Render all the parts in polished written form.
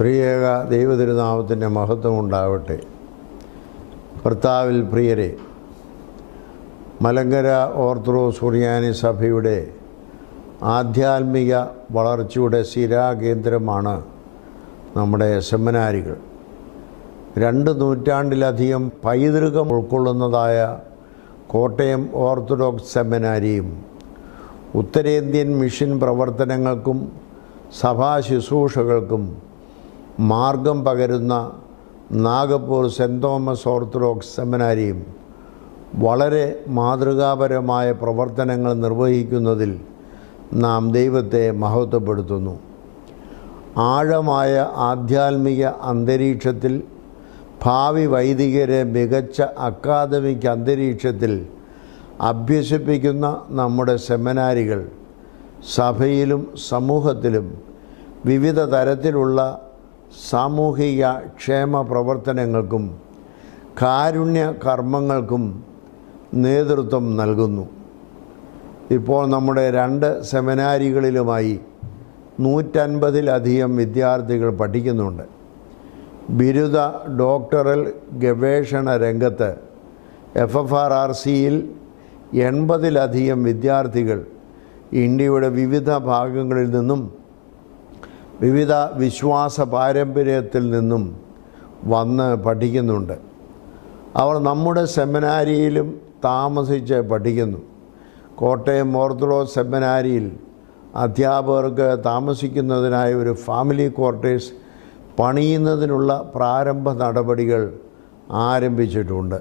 ത്രിയേക ദൈവതിരുനാമത്തിൻ്റെ മഹത്വം ഉണ്ടാവട്ടെ. കർത്താവിൽ പ്രിയരെ, മലങ്കര ഓർത്തഡോക്സ് സുറിയാനി സഭയുടെ ആധ്യാത്മിക വളർച്ചയുടെ സ്ഥിരാകേന്ദ്രമാണ് നമ്മുടെ സെമിനാരികൾ. 2 നൂറ്റാണ്ടിലധികം പൈതൃകം ഉൾക്കൊള്ളുന്നതായ കോട്ടയം ഓർത്തഡോക്സ് സെമിനാരിയും ഉത്തരേന്ത്യൻ മിഷൻ പ്രവർത്തനങ്ങൾക്കും സഭാ ശുശ്രൂഷകൾക്കും മാർഗം പകരുന്ന നാഗപ്പൂർ സെൻറ് തോമസ് ഓർത്തഡോക്സ് സെമിനാരിയും വളരെ മാതൃകാപരമായ പ്രവർത്തനങ്ങൾ നിർവഹിക്കുന്നതിൽ നാം ദൈവത്തെ മഹത്വപ്പെടുത്തുന്നു. ആഴമായ ആധ്യാത്മിക അന്തരീക്ഷത്തിൽ ഭാവി വൈദികരെ മികച്ച അക്കാദമിക് അന്തരീക്ഷത്തിൽ അഭ്യസിപ്പിക്കുന്ന നമ്മുടെ സെമിനാരികൾ സഭയിലും സമൂഹത്തിലും വിവിധ തരത്തിലുള്ള സാമൂഹിക ക്ഷേമ പ്രവർത്തനങ്ങൾക്കും കാരുണ്യ കർമ്മങ്ങൾക്കും നേതൃത്വം നൽകുന്നു. ഇപ്പോൾ നമ്മുടെ 2 സെമിനാരികളിലുമായി 150-ലധികം വിദ്യാർത്ഥികൾ പഠിക്കുന്നുണ്ട്. ബിരുദ ഡോക്ടറൽ ഗവേഷണ രംഗത്ത് FFRRCയിൽ 80-ലധികം വിദ്യാർത്ഥികൾ ഇന്ത്യയുടെ വിവിധ ഭാഗങ്ങളിൽ നിന്നും വിവിധ വിശ്വാസ പാരമ്പര്യത്തിൽ നിന്നും വന്ന് പഠിക്കുന്നുണ്ട്. അവർ നമ്മുടെ സെമിനാരിയിലും താമസിച്ച് പഠിക്കുന്നു. കോട്ടയം ഓർത്തഡോക്സ് സെമിനാരിയിൽ അധ്യാപകർക്ക് താമസിക്കുന്നതിനായി ഒരു ഫാമിലി ക്വാർട്ടേഴ്സ് പണിയുന്നതിനുള്ള പ്രാരംഭ നടപടികൾ ആരംഭിച്ചിട്ടുണ്ട്.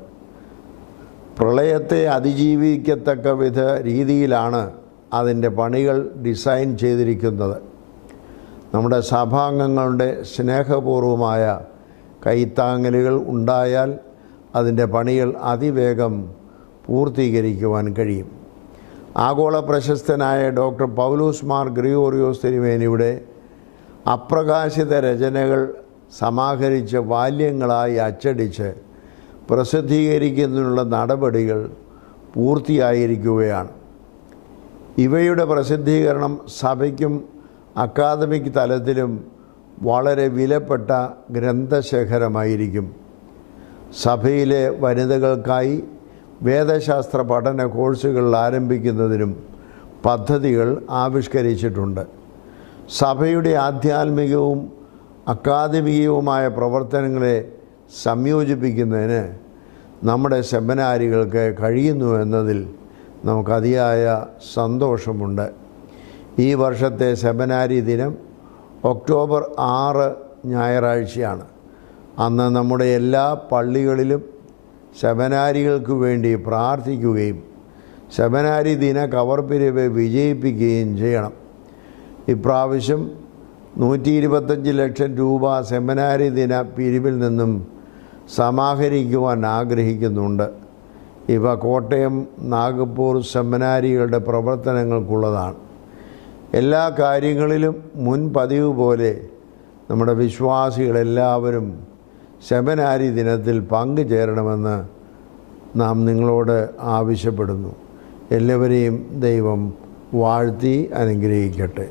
പ്രളയത്തെ അതിജീവിക്കത്തക്ക വിധ രീതിയിലാണ് അതിൻ്റെ പണികൾ ഡിസൈൻ ചെയ്തിരിക്കുന്നത്. നമ്മുടെ സഭാംഗങ്ങളുടെ സ്നേഹപൂർവമായ കൈത്താങ്ങലുകൾ ഉണ്ടായാൽ അതിൻ്റെ പണികൾ അതിവേഗം പൂർത്തീകരിക്കുവാൻ കഴിയും. ആഗോള പ്രശസ്തനായ ഡോക്ടർ പൗലോസ് മാർ ഗ്രിഗോറിയോസ് തിരുമേനിയുടെ അപ്രകാശിത രചനകൾ സമാഹരിച്ച് വാല്യങ്ങളായി അച്ചടിച്ച് പ്രസിദ്ധീകരിക്കുന്നതിനുള്ള നടപടികൾ പൂർത്തിയായിരിക്കുകയാണ്. ഇവയുടെ പ്രസിദ്ധീകരണം സഭയ്ക്കും അക്കാദമിക് തലത്തിലും വളരെ വിലപ്പെട്ട ഗ്രന്ഥശേഖരമായിരിക്കും. സഭയിലെ വനിതകൾക്കായി വേദശാസ്ത്ര പഠന കോഴ്സുകൾ ആരംഭിക്കുന്നതിനും പദ്ധതികൾ ആവിഷ്കരിച്ചിട്ടുണ്ട്. സഭയുടെ ആധ്യാത്മികവും അക്കാദമികവുമായ പ്രവർത്തനങ്ങളെ സംയോജിപ്പിക്കുന്നതിന് നമ്മുടെ സെമിനാരികൾക്ക് കഴിയുന്നു എന്നതിൽ നമുക്ക് അതിയായ സന്തോഷമുണ്ട്. ഈ വർഷത്തെ സെമിനാരി ദിനം ഒക്ടോബർ 6 ഞായറാഴ്ചയാണ്. അന്ന് നമ്മുടെ എല്ലാ പള്ളികളിലും സെമിനാരികൾക്ക് വേണ്ടി പ്രാർത്ഥിക്കുകയും സെമിനാരി ദിന കവർപ്പിരിവ് വിജയിപ്പിക്കുകയും ചെയ്യണം. ഇപ്രാവശ്യം 125 ലക്ഷം രൂപ സെമിനാരി ദിന പിരിവിൽ നിന്നും സമാഹരിക്കുവാൻ ആഗ്രഹിക്കുന്നുണ്ട്. ഇവ കോട്ടയം നാഗപ്പൂർ സെമിനാരികളുടെ പ്രവർത്തനങ്ങൾക്കുള്ളതാണ്. എല്ലാ കാര്യങ്ങളിലും മുൻ പതിവ് പോലെ നമ്മുടെ വിശ്വാസികളെല്ലാവരും സെമിനാരി ദിനത്തിൽ പങ്കുചേരണമെന്ന് നാം നിങ്ങളോട് ആവശ്യപ്പെടുന്നു. എല്ലാവരെയും ദൈവം വാഴ്ത്തി അനുഗ്രഹിക്കട്ടെ.